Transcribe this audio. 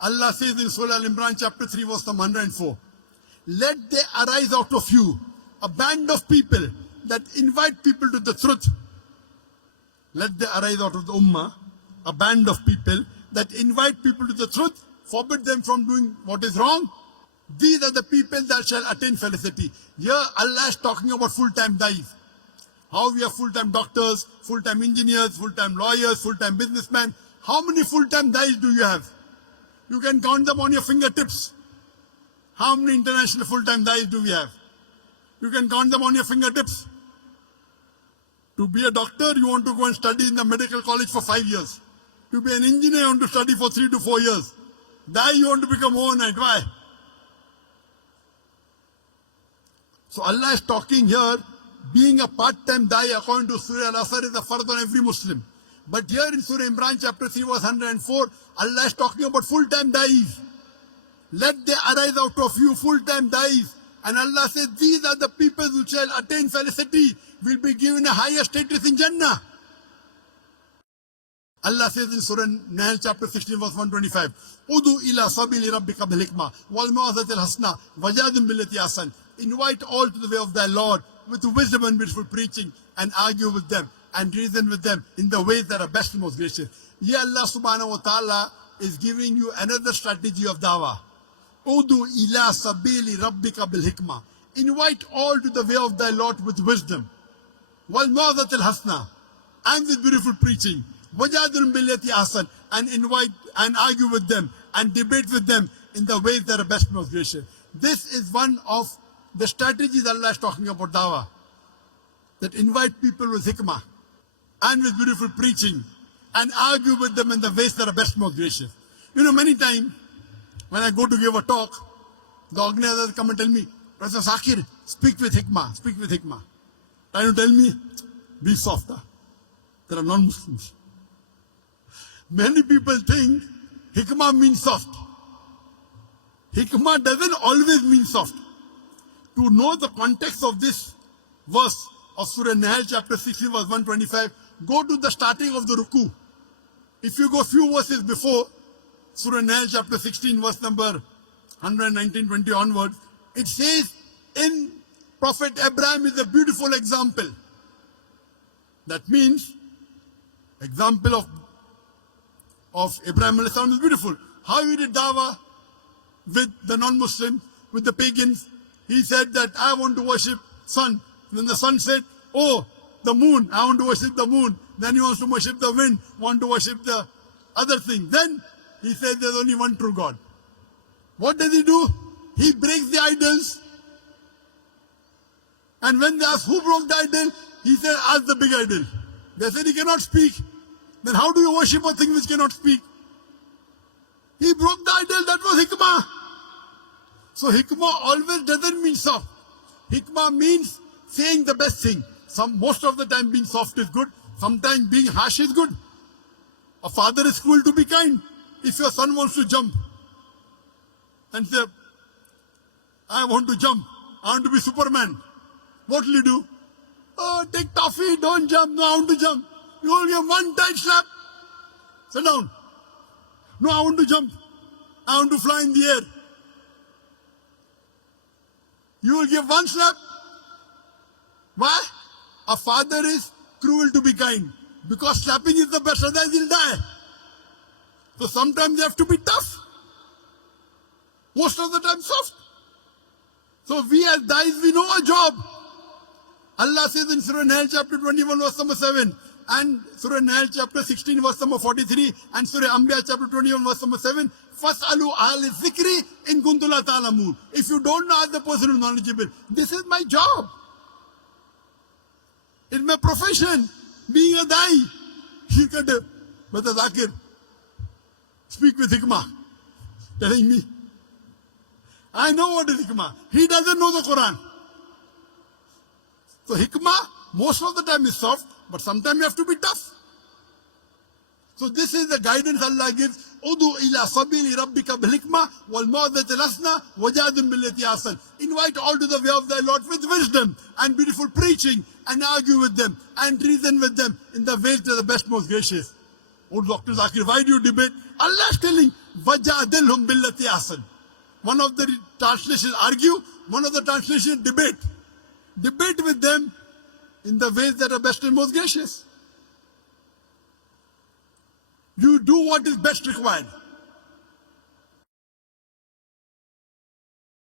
Allah says in Surah Al-Imran chapter 3 verse number 104, let there arise out of you a band of people that invite people to the truth. Let there arise out of the ummah a band of people that invite people to the truth, forbid them from doing what is wrong. These are the people that shall attain felicity. Here Allah is talking about full-time dais. How we have full-time doctors, full-time engineers, full-time lawyers, full-time businessmen. How many full-time dais do you have? You can count them on your fingertips. How many international full-time dais do we have? You can count them on your fingertips. To be a doctor, you want to go and study in the medical college for 5 years. To be an engineer, you want to study for 3 to 4 years. Dai, you want to become overnight. Why? So Allah is talking here, being a part-time dai according to Surah Al-Asr is a fard on every Muslim. But here in Surah Imran chapter 3 verse 104, Allah is talking about full-time dais. Let there arise out of you full-time dais. And Allah says, these are the people who shall attain felicity, will be given a higher status in Jannah. Allah says in Surah Nahl chapter 16 verse 125, Udu ila sabili rabbika bil hikmah wal mau'izatil hasana wajadil billati ahsan. Invite all to the way of thy Lord with wisdom and beautiful preaching, and argue with them and reason with them in the ways that are best and most gracious. Here Allah subhanahu wa ta'ala is giving you another strategy of dawah. Udu ila sabili rabbika bil hikmah. Invite all to the way of thy Lord with wisdom. Wal mau'izatil hasana, and with beautiful preaching. Wajadil billati ahsan, and invite and argue with them and debate with them in the ways that are best and most gracious. This is one of the strategies Allah is talking about dawah. That invite people with hikmah and with beautiful preaching and argue with them in the ways that are best and most gracious. You know, many times when I go to give a talk, the organizers come and tell me, Professor Zakir, speak with hikmah, speak with hikmah. Trying to tell me, be softer. There are non-Muslims. Many people think hikmah means soft. Hikmah doesn't always mean soft. To know the context of this verse of Surah Nahl chapter 16 verse 125, go to the starting of the ruku. If you go few verses before Surah Nahl chapter 16 verse number 119-20 onwards, it says in Prophet Abraham is a beautiful example. That means example of Abraham is beautiful. How he did dawah with the non-Muslims, with the pagans. He said that I want to worship sun. Then the sun said, oh, the moon, I want to worship the moon. Then he wants to worship the wind, want to worship the other thing. Then he said there's only one true God. What does he do? He breaks the idols. And when they ask who broke the idol, he said, ask the big idol. They said he cannot speak. Then how do you worship a thing which cannot speak? He broke the idol, that was hikmah. So hikmah always doesn't mean soft. Hikmah means saying the best thing. Most of the time being soft is good. Sometimes being harsh is good. A father is cruel to be kind. If your son wants to jump and say, I want to jump, I want to be Superman, what will you do? Oh, take toffee, don't jump. No, I want to jump. You will give one tight slap. Sit down. No, I want to jump. I want to fly in the air. You will give one slap. Why? A father is cruel to be kind. Because slapping is the best, otherwise he'll die. So sometimes you have to be tough. Most of the time soft. So we as dais, we know our job. Allah says in Surah Nahl chapter 21 verse number 7 and Surah Nahl chapter 16 verse number 43 and Surah Anbiya chapter 21 verse number 7, Fas'alu ahli zikri in kuntum la ta'lamun. If you don't know, ask the person who is knowledgeable. This is my job. It's my profession. Being a dai. He said, Brother Zakir, speak with hikmah. Telling me. I know what is hikmah. He doesn't know the Quran. So hikmah, most of the time is soft, but sometimes you have to be tough. So this is the guidance Allah gives. Udu ila sabili rabbika bil hikmah wal mau'izatil hasana wajadil billati ahsan. Invite all to the way of thy Lord with wisdom and beautiful preaching, and argue with them and reason with them in the ways that are the best, most gracious. Oh, Dr. Zakir, why do you debate? Allah is telling, وَجَادِلْهُمْ بِالَّتِي أَحْسَنُ. One of the translations argue, one of the translations debate. Debate with them in the ways that are best and most gracious. You do what is best required.